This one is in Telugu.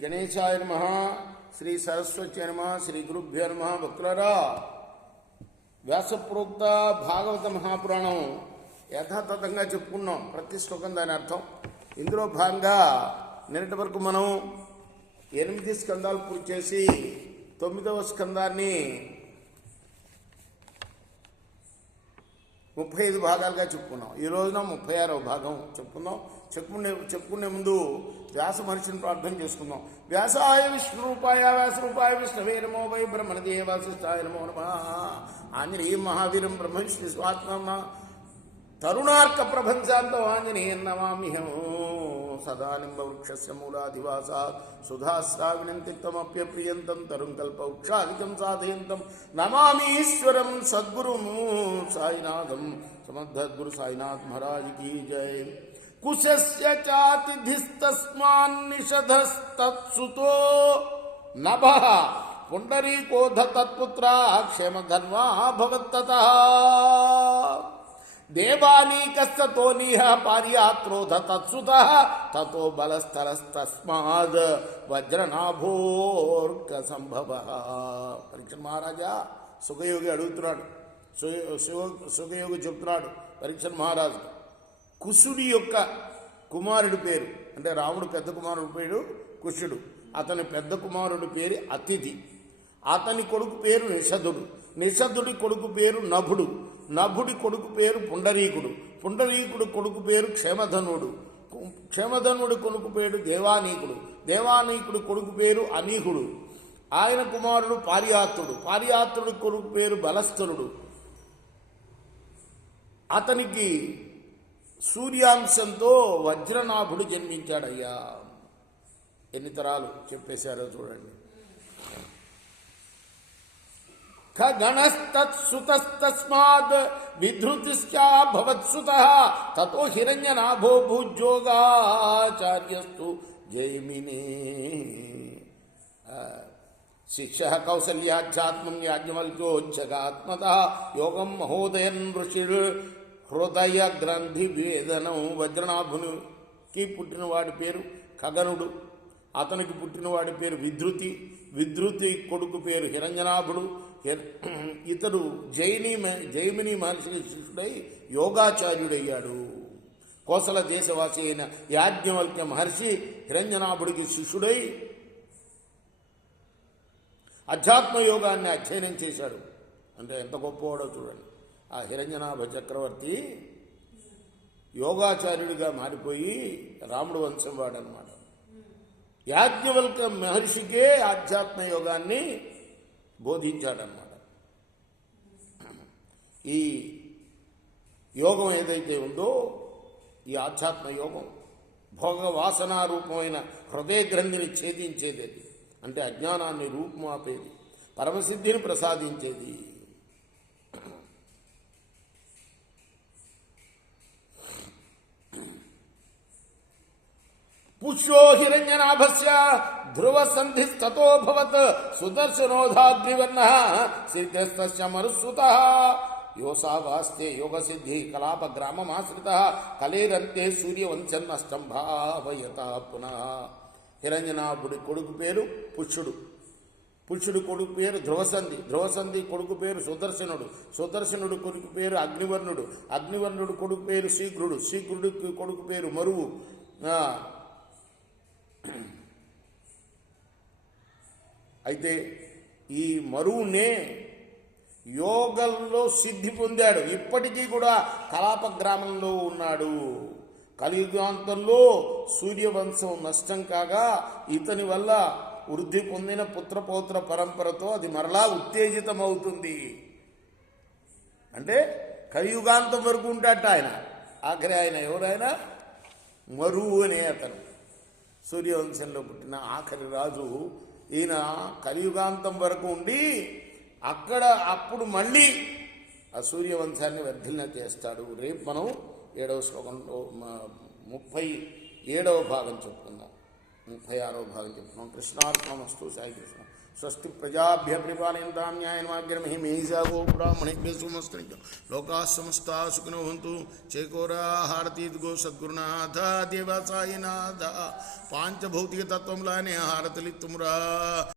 గణేశాయ నమః, శ్రీ సరస్వతి నమః, శ్రీ గురుభ్యో నమః. భక్తులారా, వ్యాసప్రోక్త భాగవత మహాపురాణం యథాతథంగా చెప్పుకున్నాం. ప్రతి శ్లోకం దాని అర్థం. ఇందులో భాగంగా నిన్నటి వరకు మనం 8 స్కందాలు పూర్తి చేసి 9వ స్కందాన్ని 35 భాగాలుగా చెప్పుకున్నాం. ఈ రోజున 36వ భాగం చెప్పుకుందాం. చెప్పుకునే ముందు వ్యాస మహర్షిని ప్రార్థన చేసుకుందాం. వ్యాసాయ విష్ణురూపాయ వ్యాసరూపాయ విష్ణవే నమో వై బ్రహ్మణదే వాసిష్ఠాయ నమో నమః. ఆంజనేయం మహావీరం బ్రహ్మవిష్ణు స్వాత్మ తరుణార్క ప్రభంశాంతో ఆంజనేయం నమామ్యహం. సదా నింబవృక్షస్య మూలాధివాసాత్ సుధాస్రావిణం తిక్తమప్యప్రియంతం తరుం కల్పవృక్షాదికం సాధయంతం నమామి ఈశ్వరం సద్గురుం సాయినాథం. సమర్థద్గురు సాయినాథ్ మహారాజ్ కీ జై. కుశస్య చాతిధిస్తస్మాన్నిషధస్తత్సుతో నభః పుండరీకోధ తత్పుత్ర క్షేమధన్వా భవత్తతః. దేవానీకస్తోనిహ పార్యాత్రోధ తత్సుతః తతో బలస్థలస్తస్మాద్ వజ్రనాభోర్క సంభవః. పరీక్ష మహారాజా, సుఖయోగి అడుగుతున్నాడు. సుఖయోగి చెప్తున్నాడు పరీక్ష మహారాజు, కుశుడి యొక్క కుమారుడి పేరు, అంటే రాముడు పెద్ద కుమారుడి పేరు కుశుడు, అతని పెద్ద కుమారుడి పేరు అతిథి, అతని కొడుకు పేరు నిషధుడు, నిషధుడి కొడుకు పేరు నభుడు, నభుడి కొడుకు పేరు పుండరీకుడు, పుండరీకుడు కొడుకు పేరు క్షేమధనుడు, క్షేమధనుడి కొడుకు పేరు దేవానీకుడు, దేవానీకుడు కొడుకు పేరు అనీహుడు, ఆయన కుమారుడు పారియాత్రుడు, పారియాత్రుడి కొడుకు పేరు బలస్థలుడు. అతనికి సూర్యాంశంతో వజ్రనాభుడు జన్మించాడయ్యా. ఎన్ని తరాలు చెప్పేశారో చూడండి. ఖగణస్తత్సుతస్తస్మాద్ విధృతిశ్చా భవత్సుతః తతో హిరణ్యనాభో భూజ్యోగాచార్యస్తు జైమినే. శిష్యః కౌసల్యాధ్యాత్మం యాజ్ఞవల్క్యోజ్జగాత్మతః యోగం మహోదయన్ ఋషిర్ హృదయ గ్రంథి వేదనం. వజ్రనాభునికి పుట్టినవాడి పేరు ఖగనుడు, అతనికి పుట్టినవాడి పేరు విధృతి, విధృతి కొడుకు పేరు హిరణ్యనాభుడు. ఇతడు జైమిని మహర్షికి శిష్యుడై యోగాచార్యుడయ్యాడు. కోసల దేశవాసి అయిన యాజ్ఞవల్క్య మహర్షి హిరణ్యనాభుడికి శిష్యుడై అధ్యాత్మయోగాన్ని అధ్యయనం చేశాడు. అంటే ఎంత గొప్పవాడో చూడండి. ఆ హిరణ్యనాభ చక్రవర్తి యోగాచార్యుడిగా మారిపోయి రాముడు వంశం వాడనమాట. యాజ్ఞవల్క్య మహర్షికే ఆధ్యాత్మయోగాన్ని బోధించాడనమాట. ఈ యోగం ఏదైతే ఉందో, ఈ ఆధ్యాత్మ యోగం భోగవాసనారూపమైన హృదయ గ్రంథిని ఛేదించేది, అంటే అజ్ఞానాన్ని రూపుమాపేది, పరమసిద్ధిని ప్రసాదించేది. పుష్యో హిరణ్యనాభస్య ధ్రువ సంధిస్తతోభవత్ సుదర్శనోధాగ్నివర్ణః సిద్ధస్తస్య మరుత్సుతః యోసావాస్తే యోగసిద్ధి కలాప గ్రామమాశ్రితః కలేరంతే సూర్యవంశన్నష్టం భావయత పునః. హిరణ్యనాభుడి కొడుకు పేరు పుష్యుడు, పుష్యుడు కొడుకు పేరు ధ్రువసంధి, ధ్రువసంధి కొడుకు పేరు సుదర్శనుడు, సుదర్శనుడు కొడుకు పేరు అగ్నివర్ణుడు, అగ్నివర్ణుడు కొడుకు పేరు శీఘ్రుడు, శీఘ్రుడికి కొడుకు పేరు మరువు. అయితే ఈ మరువునే యోగంలో సిద్ధి పొందాడు. ఇప్పటికీ కూడా కలాప గ్రామంలో ఉన్నాడు. కలియుగాంతంలో సూర్యవంశం నష్టం కాగా ఇతని వల్ల వృద్ధి పొందిన పుత్రపౌత్ర పరంపరతో అది మరలా ఉత్తేజితమవుతుంది. అంటే కలియుగాంతం వరకు ఉంటాట ఆయన. ఆఖరి ఆయన ఎవరైనా మరువు అనే అతను, సూర్యవంశంలో పుట్టిన ఆఖరి రాజు. ఈయన కలియుగాంతం వరకు ఉండి అప్పుడు మళ్ళీ ఆ సూర్యవంశాన్ని వర్ధిల్ల చేస్తాడు. రేపు మనం 7వ శ్లోకంలో 37వ భాగం చెప్పుకుందాం. 36వ భాగం చెప్తున్నాం. కృష్ణార్పణమస్తు. సాయి కృష్ణ. స్వస్తి ప్రజాభ్య పరిపాలయంతాం న్యాయేన మార్గేణ మహిమేషా గో బ్రాహ్మణేభ్యः శుభమస్తు. లోకాः సమస్తాः సుఖినో భవంతు. చేకోరా హారతి గో సద్గురునాథ దేవ సాయినాథ. పాంచభౌతిక తత్వంలానే హారతలిత్తుమురా.